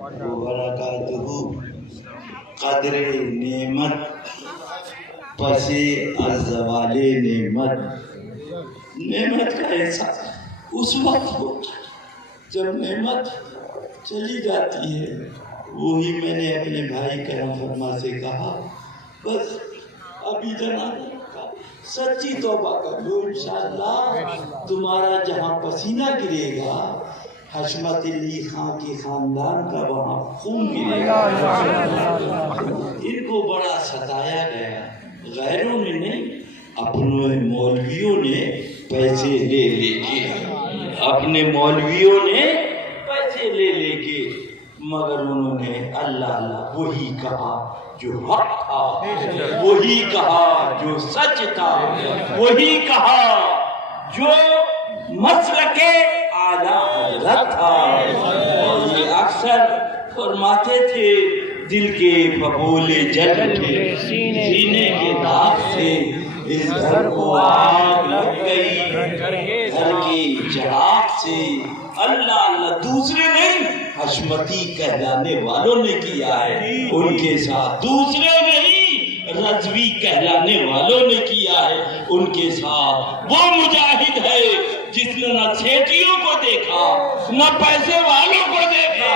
وبرکاتہ قدر نعمت پس از زوال نعمت. نعمت کا احساس اس وقت ہوتا ہے جب نعمت چلی جاتی ہے. وہی میں نے اپنے بھائی کرم فرما سے کہا بس ابھی جناب سچی توبہ کر لو انشاءاللہ تمہارا جہاں پسینہ گرے گا حشمت علی خان کے خاندان کا وہاں خون گرے گا. ان کو بڑا ستایا گیا, غیروں نے نہیں اپنے مولویوں نے پیسے لے لے کے, اپنے مولویوں نے پیسے لے لے کے, مگر انہوں نے اللہ اللہ وہی کہا جو حق تھا, وہی کہا جو سچ تھا, وہی کہا جو مسلک اعلیٰ حضرت تھا. اور یہ اکثر فرماتے تھے دل کے پھپھولے جل اٹھے سینے کے داغ سے اس گھر کو آگ لگ گئی گھر کی چراغ سے. اللہ اللہ دوسرے نہیں حشمتی کہلانے والوں نے کیا ہے ان کے ساتھ, دوسرے نہیں رضوی کہلانے والوں نے کیا ہے ان کے ساتھ. وہ مجاہد ہے جس نے نہ سیٹیوں کو دیکھا نہ پیسے والوں کو دیکھا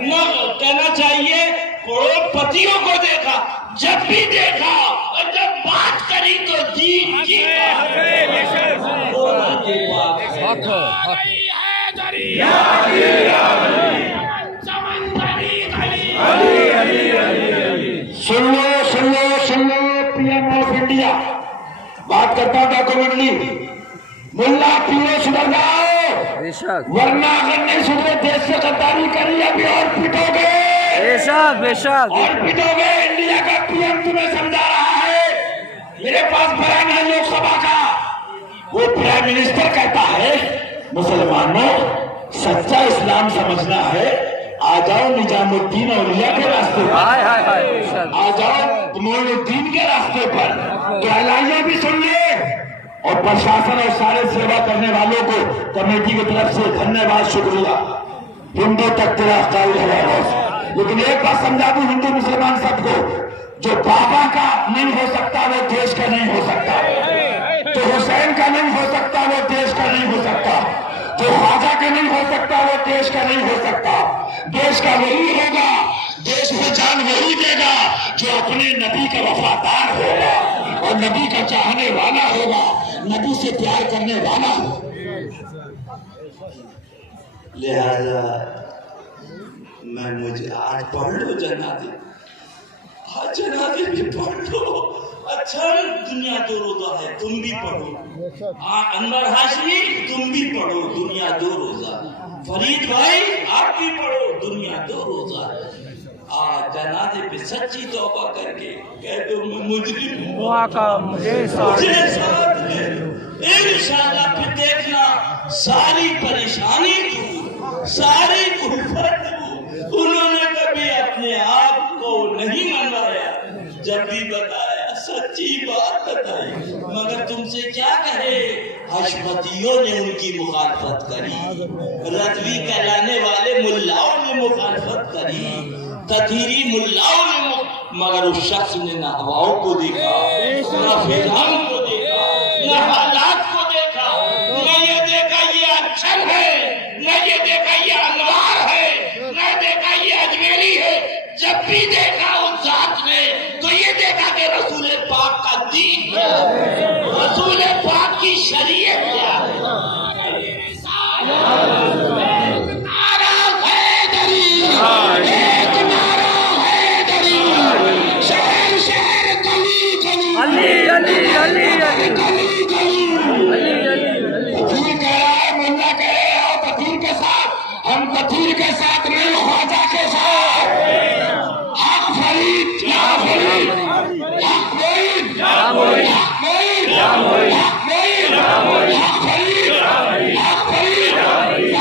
نہ کہنا چاہیے کروڑ پتیوں کو دیکھا, جب بھی دیکھا اور جب بات کری تو دین کی سن لو پی ایم آف انڈیا بات کرتا ہوں ڈاکومنٹلی. ملا پیو سدھر جاؤ ورنہ اگر نہیں سدھرے دیش سے غداری کری ابھی اور پٹو گے, اور پٹو گے. انڈیا کا پی ایم تمہیں سمجھا رہا ہے. میرے پاس بیان ہے لوک سبھا کا, وہ پرائم منسٹر کہتا ہے مسلمانوں سچا اسلام سمجھنا ہے آ جاؤ نظام الدین اولیاء کے راستے پر, آ جاؤ معین الدین کے راستے پر. تو اعلانیہ بھی سن لے اور پرشاسن اور سارے سیوا کرنے والوں کو کمیٹی کی طرف سے دھنیہ واد, شکریہ. ہندو تک تیرا قائل ہے. لیکن ایک بات سمجھا دوں ہندو مسلمان سب کو, جو بابا کا نہیں ہو سکتا وہ دیش کا نہیں ہو سکتا, جو حسین کا نہیں ہو سکتا وہ دیش کا نہیں ہو سکتا, جو خواجہ کا نہیں ہو سکتا وہ دیش کا نہیں ہو سکتا. دیش کا وہی ہوگا, دیش میں جان وہی دے گا جو اپنے نبی کا وفادار ہوگا اور نبی کا چاہنے والا ہوگا, نبی سے پیار کرنے والا ہوگا. لہذا میں مجھے آج پڑھ لو جنازے, آج جنازے بھی پڑھ لو. اچھا دنیا دو روزہ ہے تم بھی پڑھو, انور ہاشمی تم بھی پڑھو دنیا دو روزہ, فرید بھائی آپ بھی پڑھو دنیا دو روزہ. آج جنازے پہ سچی توبہ کر کے کہہ دو میں مجرم ہوں, مجھے ساتھ لے لو انشاءاللہ. پھر دیکھنا ساری پریشانی دور, ساری الفت دور. انہوں نے کبھی اپنے آپ کو نہیں منوایا, جب بھی بتایا سچی بات بتائی, مگر تم سے کیا کہے حشمتیوں نے ان کی مخالفت کری, رضوی کہلانے والے ملاؤں نے مخالفت کری, تطہیری ملاؤں نے مگر اس شخص نے نہ ہواؤں کو دیکھا نہ فضاؤں کو دیکھا نہ حالات کو دیکھا, نہ یہ دیکھا یہ اچھل ہے, نہ یہ دیکھا یہ انوار ہے, نہ دیکھا یہ اجمیری ہے. جب بھی دیکھا اس ذات نے تو یہ دیکھا کہ رسول پاک کا دین کیا ہے, رسول پاک کی شریعت کیا ہے. نعرہ حیدری, ایک نعرہ حیدری, شہر شہر گلی گلی علی علی علی علی تطہیر کہہ رہا ہے, ملا کہہ رہے ہو تطہیر کے ساتھ, ہم تطہیر کے ساتھ نہیں خواجہ کے ساتھ. حق فرید یا فرید, حق فرید یا فرید, حق فرید یا فرید, حق فرید یا فرید, حق فرید یا فرید,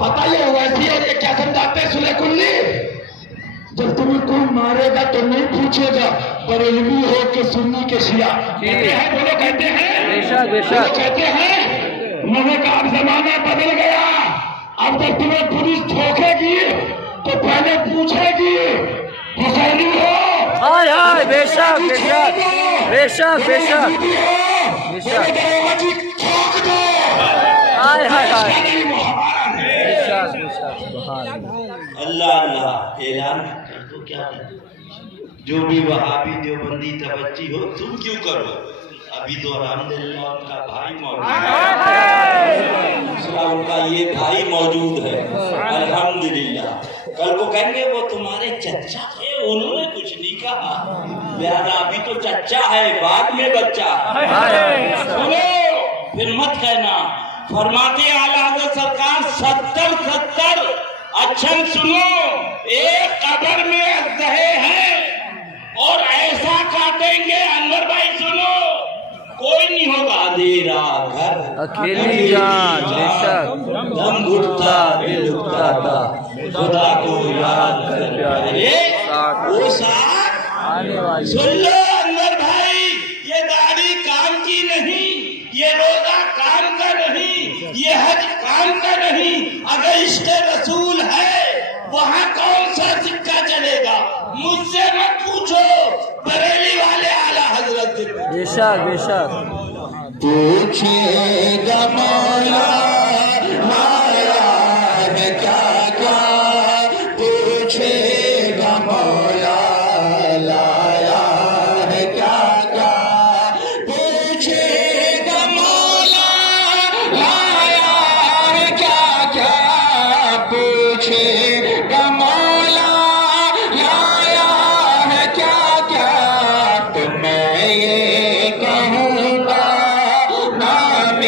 پتہ یہ ویسی اور یہ کیا سمجھاتے ہیں سلح کلی؟ جب تمہیں کوئی مارے گا تو نہیں پوچھے گا بریلوی ہو کہ سنی کے شیعہ. کہتے ہیں بولو، کہتے ہیں بولو، کہتے ہیں. میں نے کہا اب زمانہ بدل گیا. اب جب تمہیں پولیس دھوکے گی تو پہلے پوچھے گی حسینی ہو. ہائے ہائے، بے شک بے شک بے شک بے شک بے شک. ہائے ہائے ہائے، بے شک بے شک، سبحان اللہ. اللہ اللہ اعلان کر دو. کیا جو بھی وہابی دیوبندی توجہ ہو تم کیوں کرو؟ ابھی تو الحمدللہ ان کا بھائی موجود ہے، ان کا یہ بھائی موجود ہے الحمدللہ. کل کو کہیں گے وہ تمہارے چچا تھے، انہوں نے کچھ نہیں کہا. لہذا ابھی تو چچا ہے، بعد میں بچہ. سنو پھر مت کہنا. فرماتے اعلیٰ حضرت سرکار 70 اچھا سنو، ایک قبر میں اژدہے ہیں اور ایسا کاٹیں گے. انور بھائی سنو، کوئی نہیں ہوگا. اندھیرا گھر اکیلی جان، بے شک دم گھٹتا دل اٹھتا خدا کو یاد کر پیارے وہ ساتھ آنے والی. سن لو انور بھائی، یہ داڑھی کام کی نہیں، یہ روزہ کام کا نہیں، یہ حج کام کا نہیں. اگر عشق رسول ہے وہاں کون سا سکہ چلے گا؟ مجھ سے مت پوچھو، بریلی والے اعلیٰ حضرت بے شک بے شک. پوچھے گا مولا لایا ہے کیا کیا، پوچھے گا مولا لایا ہے کیا کیا، پوچھے گا مولا لایا ہے کیا کیا، پوچھے گا مولا لایا ہے کیا کیا. تو میں یہ کہوں گا نام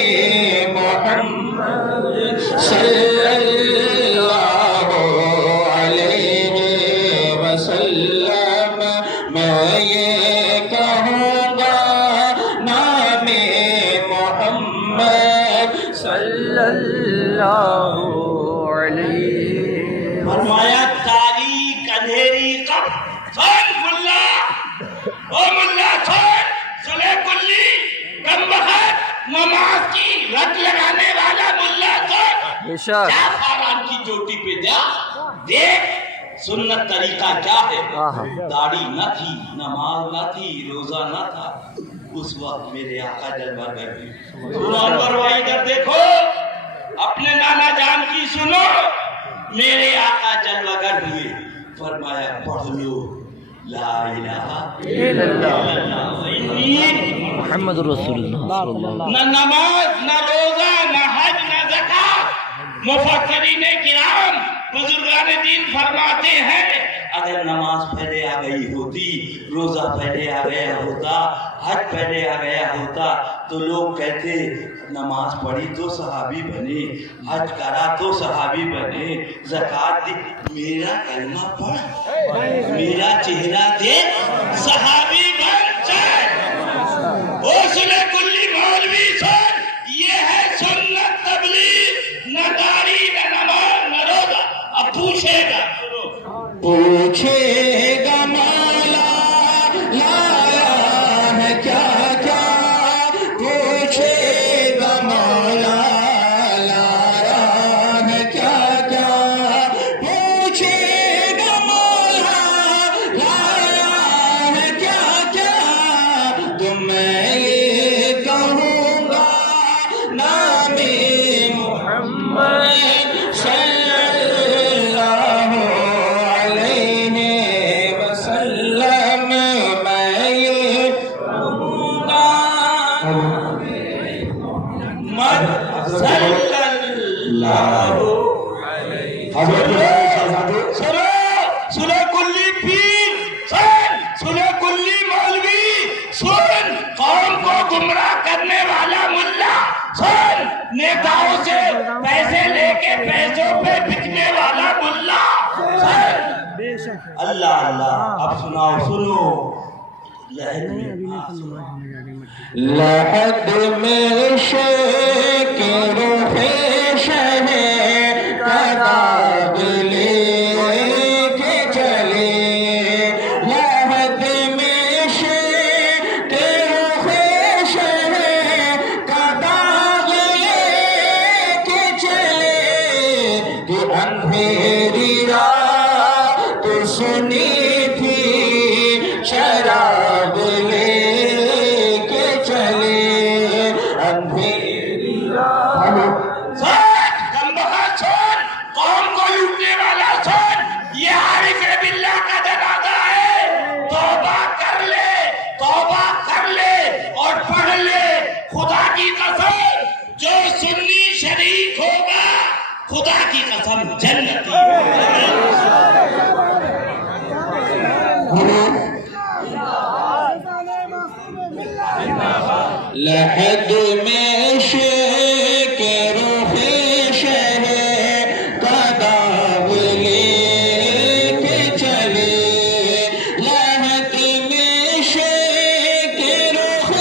محمد صلی اللہ علیہ وسلم. میں یہ کہوں گا نام محمد صلی اللہ علیہ. فرمایا تاریک اندھیری قبر. سن ملا، او ملا سن، سلح کلی کم بخت نماز کی رٹ لگانے والا ملا سن. بے شک. کیا خاران کی چوٹی پہ جا دیکھ سنت طریقہ کیا ہے. داڑھی نہ تھی، نماز نہ تھی، روزہ نہ تھا. اس وقت میرے آقا جلوہ گر ہوئے. سنو انور بھائی ادھر دیکھو، اپنے نانا جان کی سنو. میرے آقا جلوہ گر ہوئے. فرمایا پڑھ لو لا الہ الا اللہ اللہ. محمد رسول اللہ صلی اللہ علیہ وسلم. نہ نماز، نہ روزہ، نہ حج، نہ زکات. مفسرین کرام بزرگان دین فرماتے ہیں اگر نماز پہلے آ گئی ہوتی، روزہ پہلے آ گیا ہوتا، حج پہلے آ گیا ہوتا تو لوگ کہتے نماز پڑھی تو صحابی بنے، حج کرا تو صحابی بنے، زکات دی. میرا کلمہ پڑھ، میرا چہرہ دیکھ، صحابی بن جائے. او سلح کلی مولوی سن، یہ ہے سنت تبلیغ. نہ داڑھی، نہ نماز، نہ روزہ. اب پوچھے گا، پوچھے گا مولا لایا ہے کیا کیا، پوچھے گا مولا لایا ہے کیا کیا، پوچھے گا مولا لایا ہے کیا کیا. تو میں یہ کہوں گا نام محمد صلی اللہ علیہ وسلم. میں یہ کہوں گا محمد صلی اللہ. سنو سلح کلی پیر سن، سلح کلی مولوی سن، قوم کو گمراہ کرنے والا ملا سن، نیتاؤں سے پیسے لے کے پیسوں پہ بکنے والا ملا سن. اللہ اللہ. اب سناؤ، سنو لہد میں لحد میں شے کے روح شہ کا اندھیری رات سنی تھی شراب لے کے چلے اندھیری رات قوم کو لوٹنے والا سن یہ عارف باللہ کا جنازہ ہے توبہ کر لے اور پڑھ لے خدا کی قسم جو سنی شریک ہوگا خدا کی قسم جنتی لحد میں شیک روح شہر کا داغ لے کے چلے لحد میں شیک روح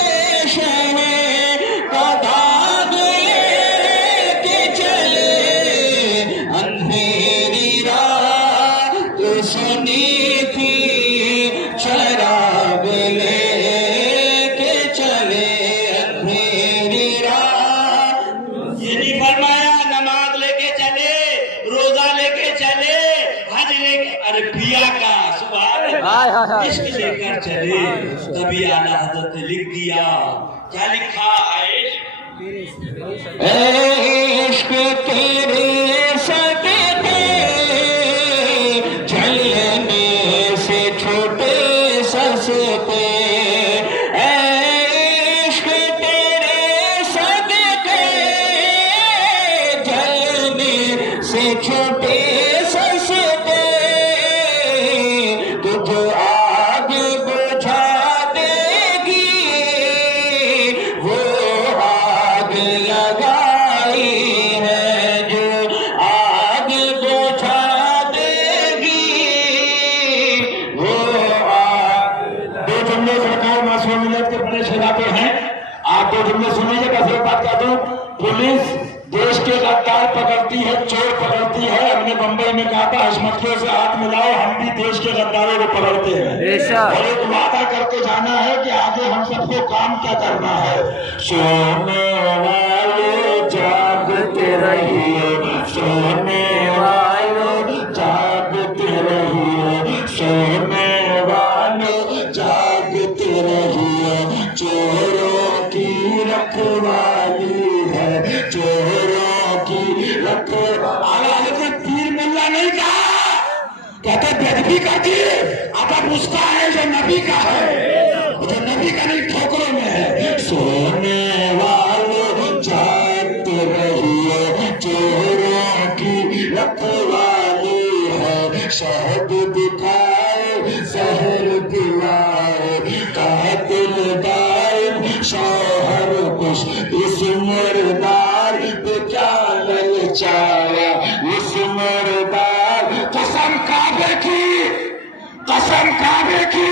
شہر کا داغ لے کے چلے اندھیری رات سنی تھی شراب لے عشق لے کر چلے تبھی اعلی حضرت نے لکھ دیا کیا لکھا عشق تیرے صدقے جلنے سے چھوٹے سستے عشق تیرے صدقے جلنے سے چھوٹے پولیس دیش کے غدار پکڑتی ہے چور پکڑتی ہے ہم نے بمبئی میں کہا تھا حشمتیوں سے ہاتھ ملاؤ ہم بھی دیش کے غداروں کو پکڑتے ہیں اور ایک وعدہ کر کے جانا ہے کہ آگے ہم سب کو کام کیا کرنا ہے سونے والے جاگتے رہیے سونے والے جاگتے رہیے سونے والے جاگتے رہیے چوروں کی رکھوالی چوروں کی اعلیٰ حضرت پیر ملا نہیں کہا کہتے بدبی کا دیر ادب اس کا ہے جو نبی کا ہے جو نبی کا نہیں ٹھوکروں میں ہے سونے والے جاگتے رہیے چوروں کی رکھوالی ہے شہد دکھائے زہر دلائے قاتل دائم شوہر کش اس مردار پہ کیا للچایا اس مردار قسم کعبے کی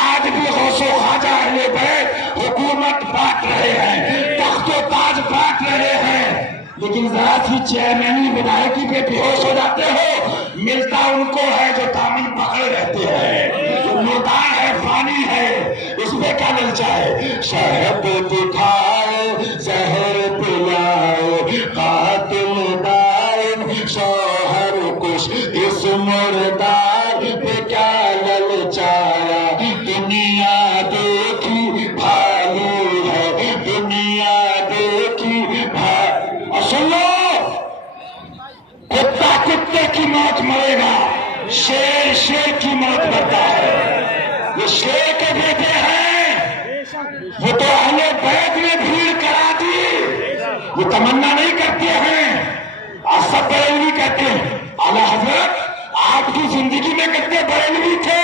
آج بھی غوث و خواجہ اہل بیت حکومت بانٹ رہے ہیں تخت و تاج بانٹ رہے ہیں لیکن ذرا سی چیئرمینی ودایکی پہ بے ہوش ہو جاتے ہو ملتا ان کو ہے جو دامن پکڑے رہتے ہیں جو مردار ہے فانی ہے اس پہ کیا للچائے شہد دکھائے زہر پلائے قاتل دائم شوہر کش اس مردار پہ کیا للچایا دنیا دیکھی بھالی ہے دنیا دیکھی اور سن لو کتا کتے کی موت مرے گا شیر شیر کی موت مرتا ہے یہ شیر کے بیٹے ہیں وہ تو اہل بیت میں بھیڑ کرا دی وہ تمنا نہیں کرتے ہیں سب بریلوی کہتے ہیں اعلیٰ حضرت آپ کی زندگی میں کتنے بریلوی تھے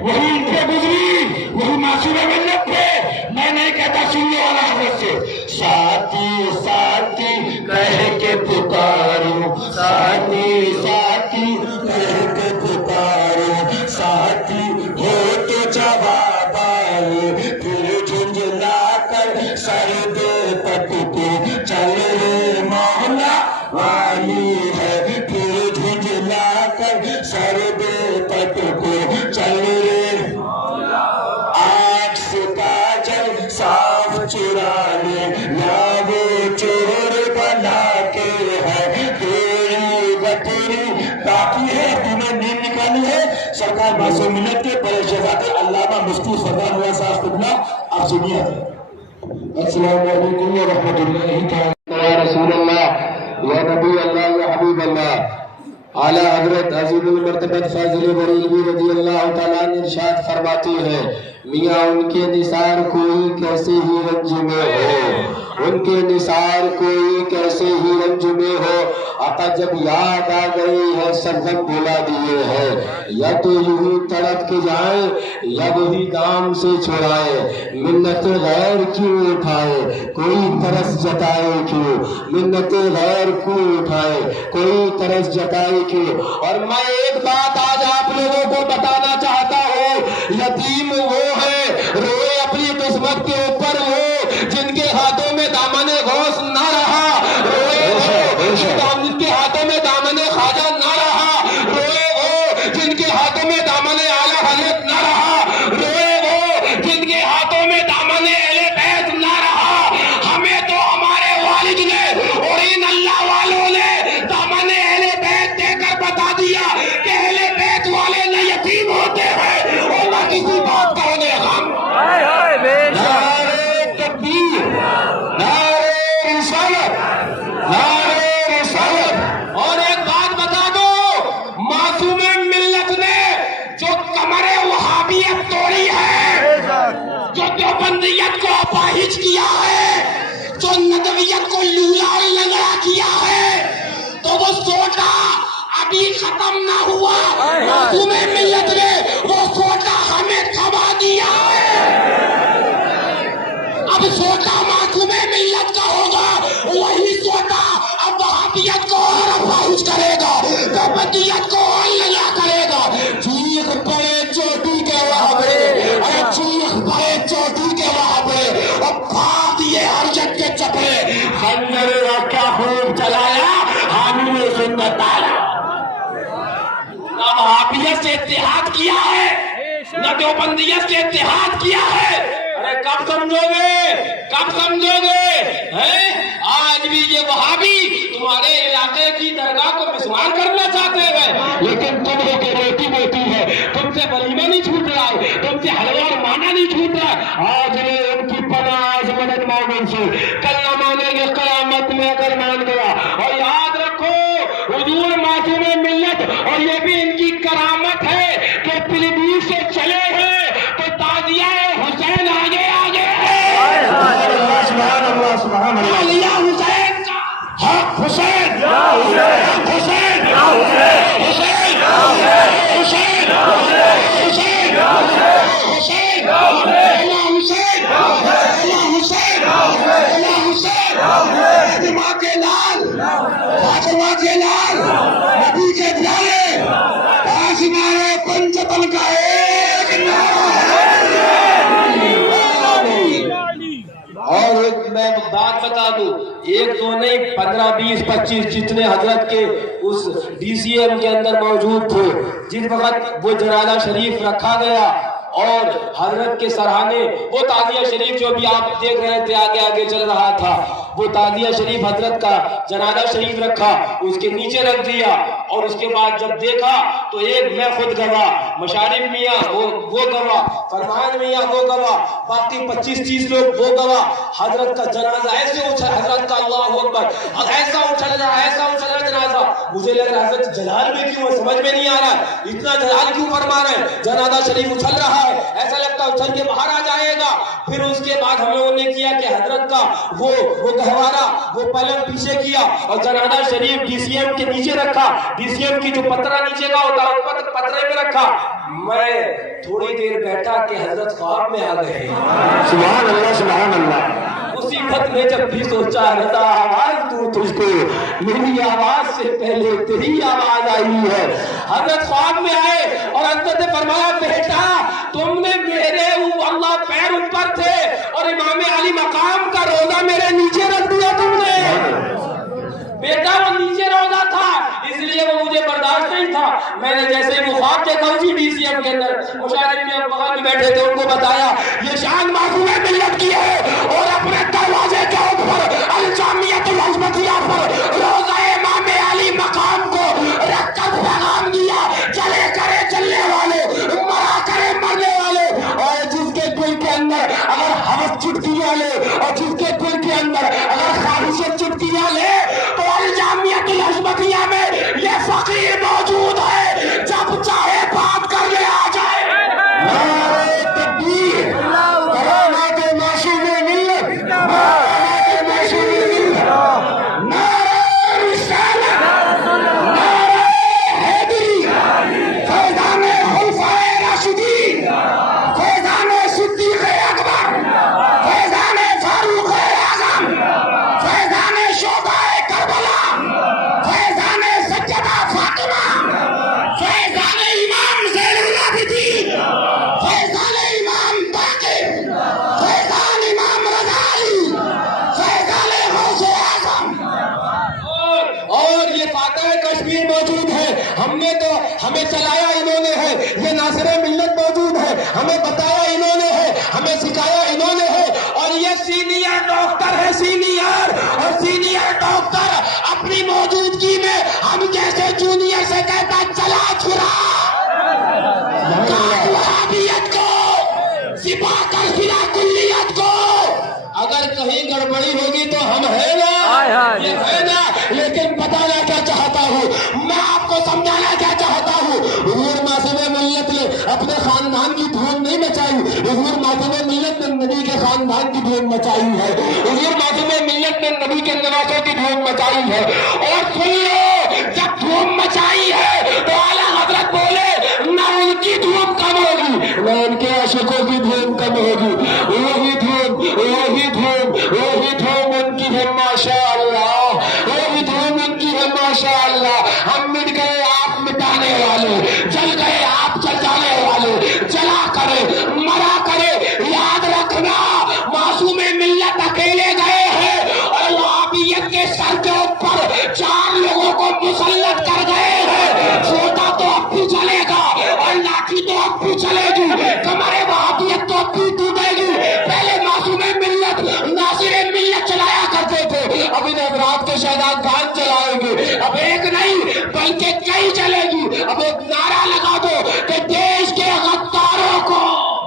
وہی ان پہ گزری وہی معصوم ملت پہ میں نہیں کہتا سننے والا حضرت سے ساتھی ساتھی کہہ کے پکارو ساتھی ساتھی کہہ کے پکارو ساتھی ہو تو جواب آئے پھر جھنجھلا کر سر دے پٹ کے چل رے مولا والی ہے پھر جھنجھلا کر سر دے پٹ کو چل رے آنکھ سے کاجل صاف چرا لے یا وہ چور بنا کے ہے تیری بت میری باقی ہے، تمہیں نیند نکالنی ہے۔ سرکار باسو ملت کے بڑے شہزادے علامہ مفتی فرمان ہوا صاحب قبلہ، آپ سنیے۔ السلام علیکم ورحمۃ اللہ تعالیٰ۔ یا رسول اللہ، یا نبی اللہ، یا حبیب اللہ، اعلیٰ حضرت عظیم المرتبت فاضل بریلوی رضی اللہ تعالیٰ نے ارشاد فرماتے ہیں، میاں ان کے نثار کوئی کیسے ہی رنج میں ہو، ان کے نثار کوئی کیسے ہی رنج میں ہو، آقا جب یاد آ گئی ہے سب غم بھلا دیے ہیں، یا تو یوں تڑپ کے جائیں یا وہی دام سے چھڑائے، منت غیر کیوں اٹھائے کوئی ترس جتائے کیوں، منت غیر کیوں اٹھائے کوئی ترس جتائے کیوں۔ اور میں ایک بات آج آپ لوگوں کو بتانا چاہتا ہوں، یتیم وہ ہے روئے اپنی قسمت کے اوپر، وہ جن کے ہاتھوں میں دامن غوث نہ رہا، روئے وہ جن کے ہاتھوں میں دامن خواجہ نہ رہا، روئے وہ جن کے ہاتھوں میں دامن اعلیٰ حضرت نہ رہا، روئے وہ جن کے ہاتھوں میں دامن اہل بیت نہ رہا۔ ہمیں تو ہمارے والد نے اور ان اللہ والوں نے دامن اہل بیت دے کر بتا دیا کہ اہل بیت والے نہ یتیم ہوتے ہیں اور نہ کسی بات کا انہیں غم۔ بے شک نعرہ تکبیر، نعرہ رسالت، نعرہ رسالت۔ اور ایک بات بتا دو، معصوم ملت نے جو کمر وہابیت توڑی ہے، جو دیوبندیت کو اپاہج کیا ہے، جو ندویت کو لولا اور لنگڑا کیا ہے، تو وہ سوٹا ابھی ختم نہ ہوا، معصوم ملت نے وہ سوٹا ہمیں تھما دیا ہے۔ اب سوٹا معصوم ملت کا ہوگا، وہی سوٹا اب وہابیت کو اور اپاہج کرے گا، دیوبندیت کو اور لنگڑا کرے گا۔ چیخ پڑے چوٹی کے وہاں پہ، ارے چیخ پڑے چوٹی کے وہاں پہ، اور پھاڑ دیے ہر جگ کے چپڑے، خنجر رکھا خوب چلایا حامل سنت تعالیٰ۔ نہ وہابیت سے اتحاد کیا ہے، نہ دیوبندیت سے اتحاد کیا ہے۔ ارے کب سمجھو گے، کب سمجھو گے؟ آج بھی یہ وہابی تمہارے علاقے کی درگاہ کو مسمار کرنا چاہتے ہیں، لیکن تمہیں کہ روٹی موٹی ہے، تم سے ولیمہ نہیں چھوٹ رہا ہے، تم سے حلوہ اور مانا نہیں چھوٹ رہا ہے۔ آج میں ان کی پناہ مدد مانگوں سے، کل نہ مانیں گے قیامت میں اگر مان گیا۔ اور یاد رکھو حضور معصوم ملت، اور یہ بھی ان کی کرامت ہے کہ پیلیبھیت سے چلے ہیں تو تازیہ حسین آگے آگے ہے۔ سبحان اللہ، سبحان اللہ۔ تازیہ حسین کا حق حسین، حق حسین، حسین، حسین، حسین، حسین، حسین، اللہ حسین، اللہ حسین، اللہ حسین، فاطمہ کے لال، فاطمہ کے لال، نبی کے پیارے، آسمانے پنجتن کا ایک نعرہ ہے۔ اور ایک میں بات بتا دوں، ایک دو نہیں 15 20 25 جتنے حضرت کے اس ڈی سی ایم کے اندر موجود تھے، جس وقت وہ جنازہ شریف رکھا گیا اور حضرت کے سرہانے وہ تعزیہ شریف جو بھی آپ دیکھ رہے تھے آگے آگے چل رہا تھا، وہ تعزیہ شریف حضرت کا جنازہ شریف رکھا، اس کے نیچے رکھ دیا، اور اس کے بعد جب دیکھا تو ایک میں خود گواہ، مشارف میاں وہ گواہ، فرمان میاں وہ گواہ، باقی 25 30 لوگ وہ گواہ، حضرت کا جنازہ ایسے اچھل، حضرت کا اللہ اکبر ایسا اچھل رہا جنازہ، مجھے لگ رہا حضرت جلال میں کیوں ہے، سمجھ میں نہیں آ رہا ہے اتنا جلال کیوں فرما رہے ہیں، جنازہ شریف اچھل رہا ہے، ایسا لگتا ہے اچھل کے باہر آ جائے گا۔ پھر اس کے بعد ہم لوگوں نے کیا کہ حضرت کا وہ گہوارہ وہ پلنگ پیچھے کیا اور جنازہ شریف ڈی سی ایم کے نیچے رکھا، ڈی سی ایم کی جو پترا نیچے کا ہوتا ہے پترے میں رکھا۔ میں تھوڑی دیر بیٹھا کہ حضرت خواب میں آ گئے، سبحان اللہ، سبحان اللہ۔ اسی خط میں جب بھی سوچا رضا آواز دوں تجھ کو، میری آواز سے پہلے تیری آواز آئی ہے۔ حضرت خواب میں آئے اور حضرت نے فرمایا بیٹا تم نے میرے اللہ پیر اوپر تھے اور امام علی مقام کا روزہ میرے نیچے رکھ دیا تم نے، بیٹا وہ نیچے روزہ تھا اس لیے وہ مجھے برداشت نہیں تھا، میں نے جیسے ہی وہ خواب دیکھا اسی ڈی سی ایم کے اندر مشاہدے میں بغل میں بیٹھے تھے، ان کو بتایا یہ شان معصوم ملت کی ہے، اور اپنے دروازے کے اوپر الجامیت الحزبیہ پر روزہ امام علی مقام کو پیر موجود ہے، ہمیں چلایا انہوں نے ہے، یہ ناصر ملت موجود ہے، ہمیں بتایا انہوں نے ہے، ہمیں سکھایا انہوں نے ہے، اور یہ سینئر ڈاکٹر ہے، سینئر، اور سینئر ڈاکٹر اپنی موجودگی میں ہم جیسے جونیئر سے کہتا چلا چھڑا وہابیت کو سپا کر فلا کلیت کو، اگر کہیں گڑبڑی ہوگی تو ہم ہے نا، یہ ہے نا، لیکن بتانا کیا چاہتا ہوں، میں آپ کو سمجھانا کیا چاہتا ہوں، حضور معصوم ملت نے اپنے خاندان کی دھوم نہیں مچائی، حضور معصوم ملت نے نبی کے خاندان کی دھوم مچائی ہے، حضور معصوم ملت نے نبی کے نواسوں کی دھوم مچائی ہے، اور سن لو جب دھوم مچائی ہے تو اعلیٰ حضرت بولے نہ ان کی دھوم کم ہوگی نہ ان کے عاشقوں کی دھوم کم ہوگی، وہی دھوم ان کی ہے ماشاءاللہ، وہی دھوم ان کی ہے ماشاءاللہ، ہم مٹ گئے آپ مٹانے والے، جل گئے آپ جلانے والے، جلا کرے مرا کرے، یاد رکھنا معصوم ملت اکیلے گئے ہیں اور وہابیت کے سر کے اوپر 4 لوگوں کو مسلط کر گئے ہیں، چھوٹا تو اب بھی چلے گا اور لاٹھی تو اب بھی چلے گی، کمرے وہابیت تو اب بھی ٹوٹے گی، پہلے معصوم ملت ناصر ملت چلایا کرتے تھے، اب ان حضرات کے شہزاد خان چلائیں گے، اب ایک نہیں بلکہ کئی چلے گی، اب ایک نعرہ لگا دو کہ دیش کے غداروں کو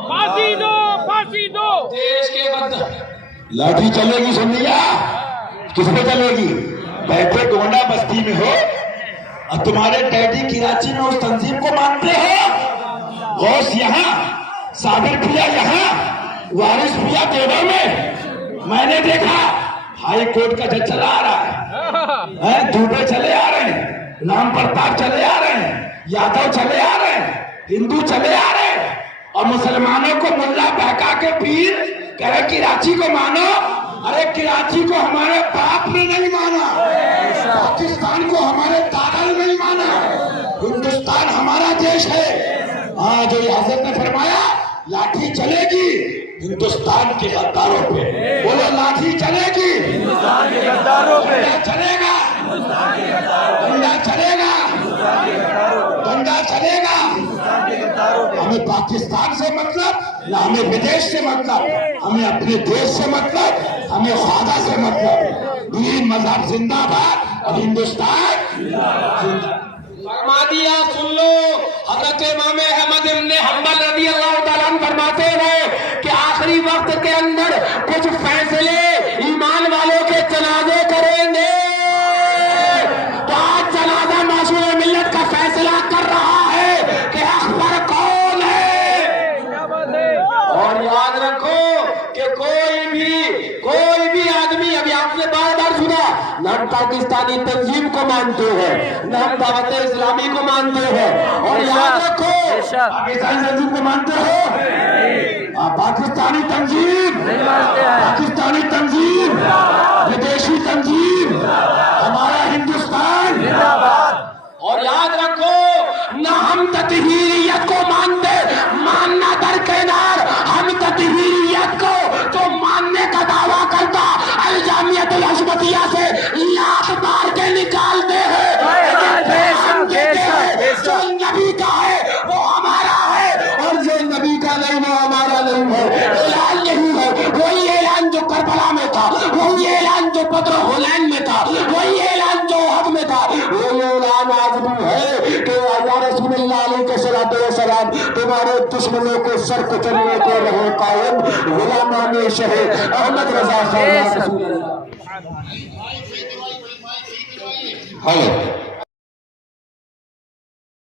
پھانسی دو، پھانسی دو، دیش کے غدار، لاٹھی چلے گی، سن لیا کس پہ چلے گی؟ بیٹھے گونڈا بستی میں ہو اور تمہارے ڈیڈی کراچی میں اس تنظیم کو مانتے ہو، غوث یہاں، صابر پیا یہاں، وارث پیا دیوبند میں نے دیکھا ہائی کورٹ کا جج چلا آ رہا ہے، دوبے چلے آ رہے ہیں، رام پرتاپ چلے آ رہے ہیں، یادو چلے آ رہے ہیں، ہندو چلے آ رہے ہیں، اور مسلمانوں کو ملا بہکا کے پیر کہے کراچی کو مانو، ارے کراچی کو ہمارے باپ نے نہیں مانا، پاکستان کو ہمارے دادا نے نہیں مانا، ہندوستان ہمارا دیش ہے، جو حضرت نے فرمایا لاٹھی چلے گی ہندوستان کے غداروں پہ، بولو لاٹھی چلے گی ہندوستان کے غداروں پہ، چلے گا ڈنڈا چلے گا، ڈنڈا چلے گا، ہمیں پاکستان سے مطلب نہ ہمیں بدیش سے مطلب، ہمیں اپنے دیش سے مطلب، ہمیں خواجہ سے مطلب، دین مذہب زندہ باد اور ہندوستان زندہ۔ فرما دیا سن لو، حضرت امام احمد ابن حنبل رضی اللہ تعالیٰ عنہ فرماتے ہیں کہ آخری وقت کے اندر کچھ فیصلے ایمان والوں کے جنازے کریں گے، تو آج جنازہ معصوم ملت کا فیصلہ کر رہا ہے کہ اخبر کون ہے، اور یاد رکھو کہ کوئی بھی آدمی، ابھی آپ نے بار بار سنا، نہ ہم پاکستانی تنظیم کو مانتے ہیں، نہ ہم دعوت اسلامی کو مانتے ہیں، اور یاد رکھو پاکستانی تنظیم کو مانتے ہو، پاکستانی تنظیم، پاکستانی تنظیم، ودیشی تنظیم، ہمارا ہندوستان، اور یاد رکھو نہ ہم تطہیریت کو مانتے، ماننا درکنار، ہم تطہیریت کو جو ماننے کا دعویٰ کرتا الجامعۃ الحشمتیہ سے لات مار کے نکالتے ہیں، جو نبی کا ہے وہ ہمارا ہے اور جو نبی کا نہیں وہ ہمارا نہیں ہے، اعلان یہی ہے، وہی اعلان جو کربلا میں تھا، وہی اعلان جو بدر ہنین میں تھا، وہی اعلان جو احد میں تھا، وہی اعلان آج بھی ہے کہ یا رسول اللہ علیہ السلام تمہارے دشمنوں کو سر کچلنے کو رہے قائم، غلامان شہید احمد رضا خان رسول اللہ۔